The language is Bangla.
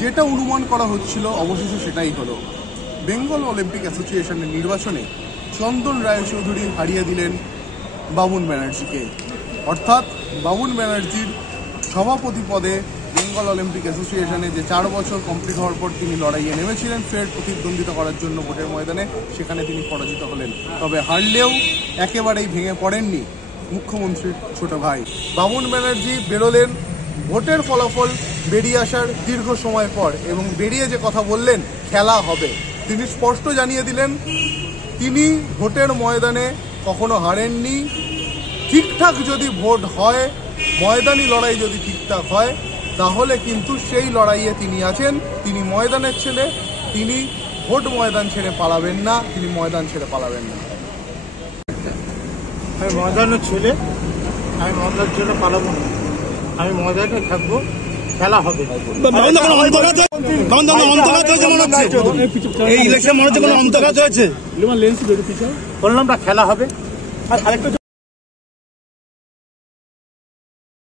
যেটা অনুমান করা হচ্ছিল অবশেষে সেটাই হলো। বেঙ্গল অলিম্পিক অ্যাসোসিয়েশনের নির্বাচনে চন্দন রায়চৌধুরী হারিয়ে দিলেন বাবুন ব্যানার্জিকে। অর্থাৎ বাবুন ব্যানার্জির সভাপতি পদে বেঙ্গল অলিম্পিক অ্যাসোসিয়েশনে যে 4 বছর কমপ্লিট হওয়ার পর তিনি লড়াইয়ে নেমেছিলেন ফের প্রতিদ্বন্দ্বিতা করার জন্য ভোটের ময়দানে, সেখানে তিনি পরাজিত হলেন। তবে হারলেও একেবারেই ভেঙে পড়েননি মুখ্যমন্ত্রীর ছোট ভাই। বাবুন ব্যানার্জি বেরোলেন ভোটের ফলাফল বেরিয়ে আসার দীর্ঘ সময় পর, এবং বেরিয়ে যে কথা বললেন খেলা হবে, তিনি স্পষ্ট জানিয়ে দিলেন তিনি ভোটের ময়দানে কখনো হারেননি। ঠিকঠাক যদি ভোট হয়, ময়দানি লড়াই যদি ঠিকঠাক হয়, তাহলে কিন্তু সেই লড়াইয়ে তিনি আছেন। তিনি ময়দানের ছেলে, তিনি ভোট ময়দান ছেড়ে পালাবেন না, তিনি ময়দান ছেড়ে পালাবেন না। আমি ময়দানের ছেলে, আমি ময়দানের জন্য পালাবো না, আমি ময়দানে থাকবো, খেলা হবে। এই ইলেকশন মনে হচ্ছে কোনো অন্তর্ঘাত হয়েছে, বললাম না খেলা হবে।